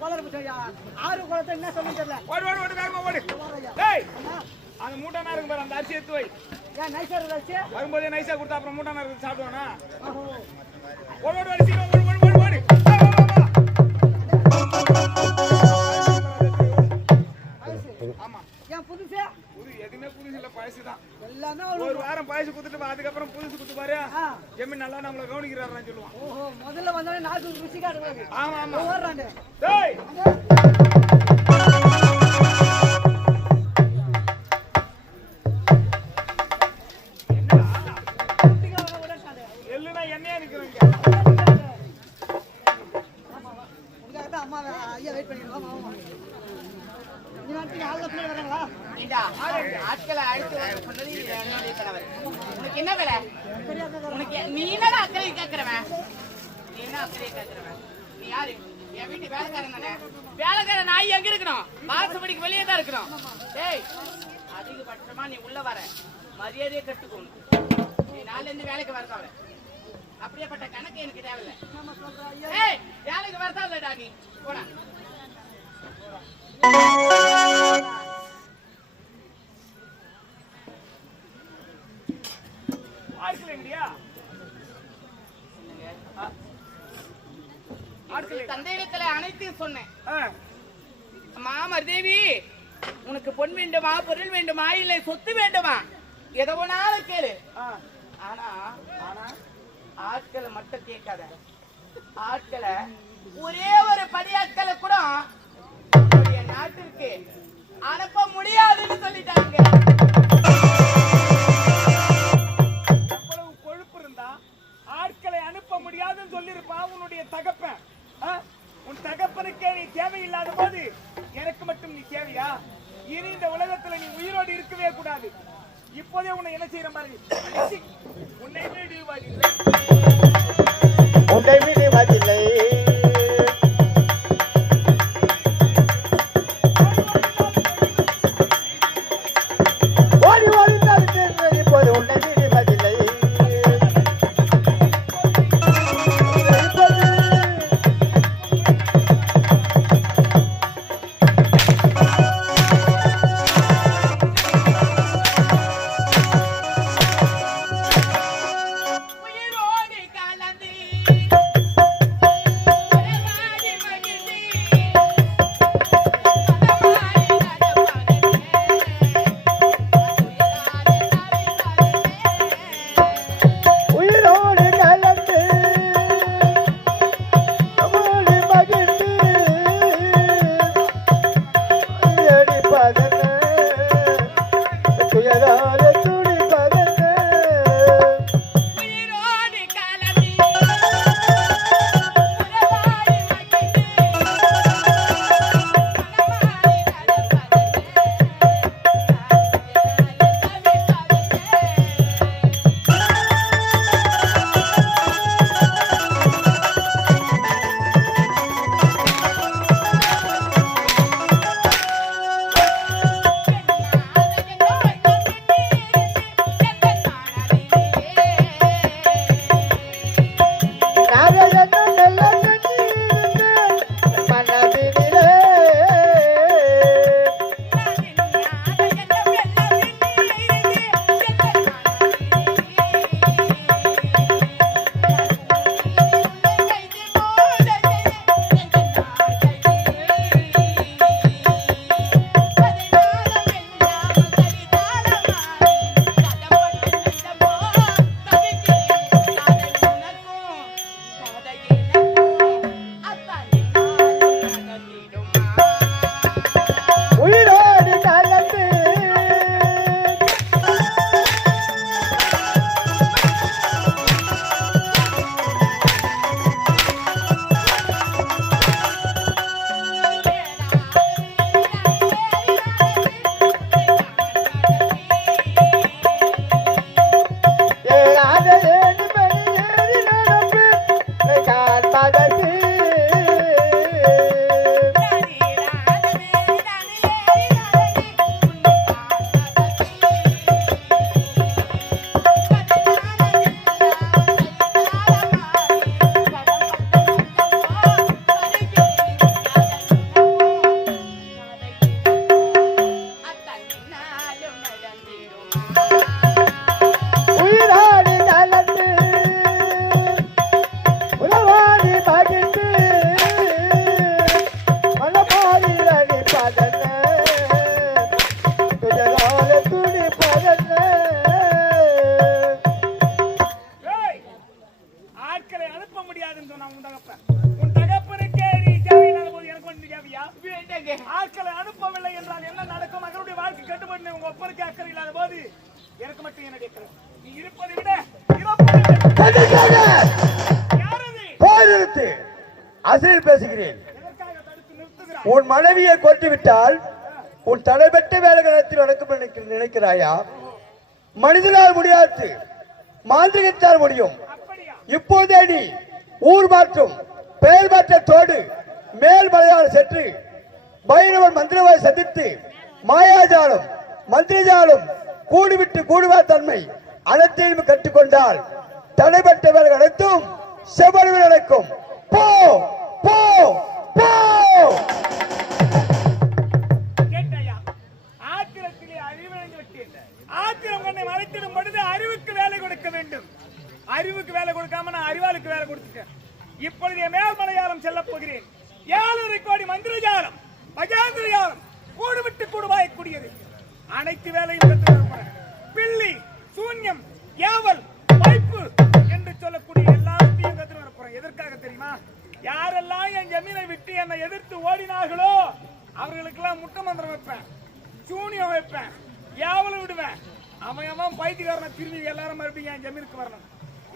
கோலர் புடிச்சா ஆறு கோலத்தை என்ன சொல்லுன்னு தெரியல. ஓடு வேகமா ஓடு. டேய் அந்த மூட்டை நார் இருக்கு பாரு, அந்த அரிசி எடுத்து வை. ஏன் நைஸா இருந்துச்சு? வரும்போதே நைஸா கொடுத்தா அப்புறம் மூட்டை நார் சாப்பிடுவானா? ஓஹோ. ஓடு அரிசி ஓடு. ஆமா. ஏன் புதுசு? எதுவுமே புதுசு இல்ல, பழசுதான். எல்லாமே ஒரு வாரம் பழசு குத்துட்டு அதுக்கப்புறம் புதுசு குத்து பாரு. ஜமீன் நல்லா நம்மள கவனிக்கிறாருன்னு சொல்லுவான். ஓஹோ, முதல்ல வந்தவனே நாக்கு ருசி காட்டுவாங்க. ஆமா ஓடுறானே. டேய் எல்லுனா என்னையா நிக்கிறீங்க? உங்ககிட்ட அம்மா ஐயா வெயிட் பண்ணிருக்கோம். ஆமா நீ நாட்டுக்கு ஆளு பிள்ளை வராங்களா? இந்தா ஆட்களை அழைத்து வர சொன்னது என்னுடைய கணவர். உனக்கு என்ன வேலை? உனக்கு நீ என்னடா அக்கறை கேட்கிறவன்? நீ என்ன அக்கறை கேட்கிறவன்? நீ யாரு? என் வீட்டு வேலைக்காரன் தானே. வேலைக்காரன் நாய் எங்க இருக்கணும்? வாசப்படிக்கு வெளியே தான் இருக்கணும். டேய் அதிகபட்சமா நீ உள்ள வர மரியாதையை கட்டுக்கணும். நீ நாளைல இருந்து வேலைக்கு வரதாவல. அப்படியேப்பட்ட கணக்கு எனக்கு தேவையில்லை. ஏய் வேலைக்கு வரதா இல்லடா நீ போடா. தந்தையிடத்துல அனைத்தையும் சொன்னேன். மாமர் தேவி உனக்கு பொன் வேண்டுமா, பொருள் வேண்டுமா, இல்லை சொத்து வேண்டுமா, எதை வேணாலும் கேளு. ஆனா ஆட்களை மட்டும் கேட்காத. ஆட்களை ஒரே ஒரு பணியாட்களை கூட நாட்டிற்கு அனுப்ப முடியாதுன்னு சொல்லிட்டாங்க. எவ்வளவு கொழுப்பு இருந்தா ஆட்களை அனுப்ப முடியாதுன்னு சொல்லிருப்பா உன்னுடைய தகப்பன். உன் தகப்பனுக்கே நீ தேவையில்லாத போது எனக்கு மட்டும் நீ தேவையா? இனி இந்த உலகத்துல நீ உயிரோடு இருக்கவே கூடாது. இப்போதே உன்னை என்ன செய்யற மாதிரி உன்னை வீடு வாதில்லை. உயிரோடு கலந்து எனக்கு மட்டும் என்னுடைய கனவு. நீ இருப்பதை விட இறப்பதை விட. யாரது? போர் நிறுத்து. அசலில் பேசுகிறேன். எதற்காக தடுத்து நிறுத்துகிறாய்? உன் மனைவியை கொண்டு விட்டால் உன் தடைபெற்ற வேலைகளத்தில் நடக்கும் நினைக்கிறாயா? மனிதனால் முடியாது, மாந்திரிகத்தால் முடியும். அப்படியா? இப்போதே நீ ஊர் மாற்றும் பெயர் மாற்றத்தோடு மேல் மலையாளம் சென்று பைரவன் மந்திரவாய் சந்தித்து மாயாஜாலம் மந்திரஜாலம் கூடுவிட்டு கூடுவா தன்மை அனைத்தையும் கற்றுக்கொண்டால் தடைபட்ட வேலைகள் அனைத்தும் செவ்வளவில் நடக்கும். போ போ போ. கேட்டாயா? ஆத்திரத்திலே அறிவிழந்து விட்டேன். ஆத்திரம் கண்ணை மறைத்திடும் பொழுது அறிவுக்கு வேலை கொடுக்க வேண்டும். அறிவுக்கு வேலை கொடுக்காம நான் அறிவாளுக்கு வேலை கொடுத்துட்டேன். இப்பொழுது மேல் மலையாளம் செல்ல போகிறேன். 7.5 கோடி மந்திரஜாலம் பஜாந்திரஜாலம் கூடுவிட்டு கூடுவாயக்கூடியது அனைத்து வேலையும் கற்றுக் பில்லி சூன்யம் ஏவல் வாய்ப்பு என்று சொல்லக்கூடிய எல்லாத்தையும் கற்றுக் வரப்போறேன். எதற்காக தெரியுமா? யாரெல்லாம் என் ஜமீனை விட்டு என்னை எதிர்த்து ஓடினார்களோ அவர்களுக்கெல்லாம் முட்ட மந்திரம் வைப்பேன், சூனியம் வைப்பேன், ஏவலும் விடுவேன். அவன் பைத்தியக்காரனை திரும்பி எல்லாரும் மறுபடியும் என் ஜமீனுக்கு வரணும்.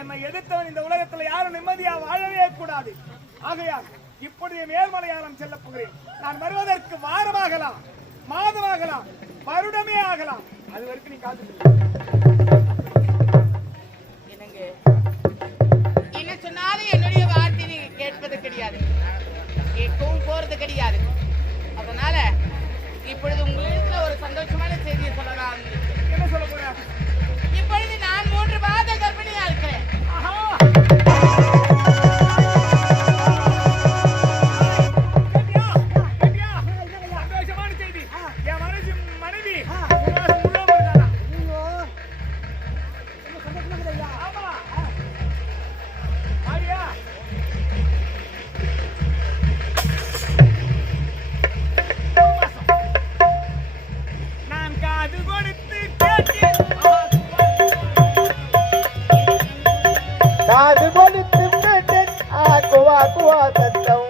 என்னை எதிர்த்தவன் இந்த உலகத்தில் யாரும் நிம்மதியா வாழவே கூடாது. ஆகையால் இப்பொழுது மேல்மலையாளம் செல்ல போகிறேன். நான் வருவதற்கு வாரமாகலாம், மாதமாகலாம், வருடமே ஆகலாம். அது வரைக்கும் நீ காத்து. என்ன சொன்னாலும் என்னுடைய வார்த்தை நீங்க கேட்பது கிடையாது, கேட்கவும் போறது கிடையாது. அதனால இப்பொழுது உங்களுக்கு ஒரு சந்தோஷமான செய்தியை சொல்லலாம். என்ன சொல்ல போற? இப்பொழுது நான் 3 மாத கர்ப்பிணியா இருக்கிறேன். சந்தோஷமான செய்தி. என் மனைவி நான் காது கொடுத்து கேட்டேன். காது கொடுத்து கேட்டேன் ஆக்குவா குவா சத்தம்.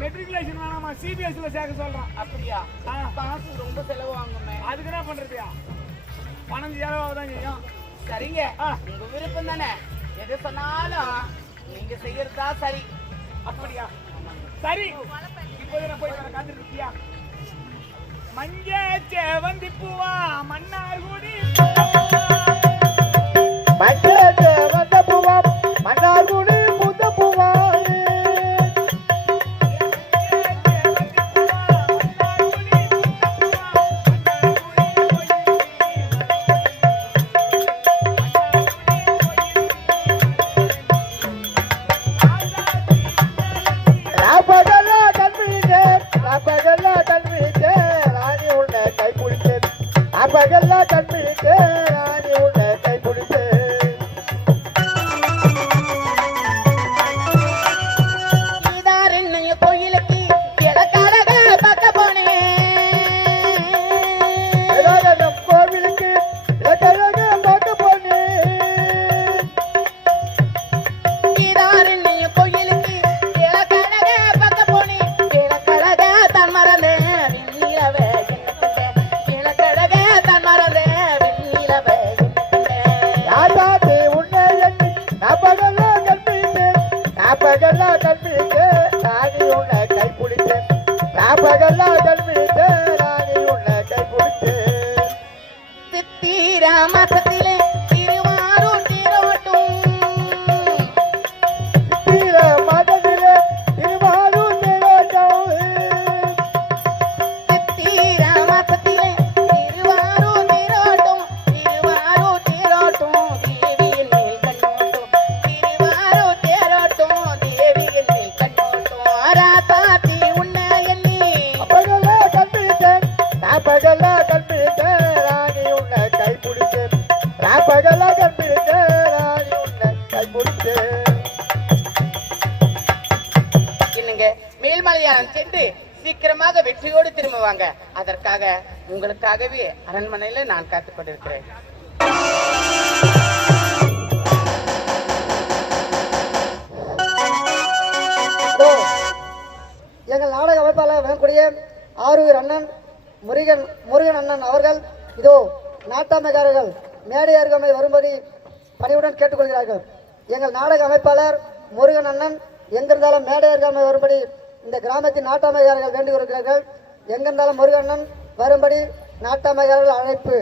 மெட்ரிகுலேஷன் வேணாமா, சிபிஎஸ்சில சேர்க்க சொல்றான். அப்படியா? காசு ரொம்ப செலவாகுமே. அதுக்கு என்ன பண்றதுயா? பணம் செலவாகதான் செய்யும். சரிங்க, உங்க விருப்பம் தானே. எது சொன்னாலும் நீங்க செய்யறதா சரி. அப்படியா? சரி, இப்போது நான் போய் வர காத்துட்டு இருக்கியா? மஞ்ச சேவந்தி பூவா மன்னார் குடி வந்த பூவா மன்னார் குடி புத்த பூவா. பகல்லா கண்பிடித்து ராணி உன்னை கை பிடித்து கோயிலுக்கு இலக்காரக பார்க்க போனேன். கோவிலுக்கு இலக்காரக பார்க்க போனேன். கோயிலுக்கு இலக்காரக பார்க்க போனேன். இலக்கழக தன் மறந்தேன் விண்ணிலவே பகல்லா கல்விட்டு ராணி உன்னை கை பிடித்தேன். பகல்லா கல்விட்டு ராணி உன்னை கை பிடித்தேன். சித்திரா மாசத்திலே திருவாரூர் தேரோட்டும். சித்திரா மாதத்திலே திருவாரூர் தேரோட்டம். சித்திரா மாசத்திலே திருவாரூர் தேரோட்டம். திருவாரூர் தேரோட்டம் தேவியின் மேல் கண்ணோட்டம். திருவாரூர் தேரோட்டம் தேவியின் மேல் கண்ணோட்டம். ராசாத்தி உன்னை எண்ணி பகல்லா கல்விட்டேன். பகல்லா கல்விட்டேன் ராணி உன்னை கை பிடித்தேன். பிரயாணம் சென்று சீக்கிரமாக வெற்றியோடு திரும்புவாங்க. அதற்காக உங்களுக்காகவே அரண்மனையில நான் காத்துக் கொண்டிருக்கிறேன். எங்கள் நாடக அமைப்பாளர் வரக்கூடிய ஆரூர் அண்ணன் முருகன் அண்ணன் அவர்கள் இதோ நாட்டாமைக்காரர்கள் மேடை அருகமை வரும்படி பணிவுடன் கேட்டுக்கொள்கிறார்கள். எங்கள் நாடக அமைப்பாளர் முருகன் அண்ணன் எங்கிருந்தாலும் மேடை அருகமை வரும்படி இந்த கிராமத்தின் நாட்டாமைக்காரர்கள் வேண்டிக் கொள்கிறார்கள். எங்கிருந்தாலும் முருகன் அண்ணன் வரும்படி நாட்டாமைக்காரர்கள் அழைப்பு.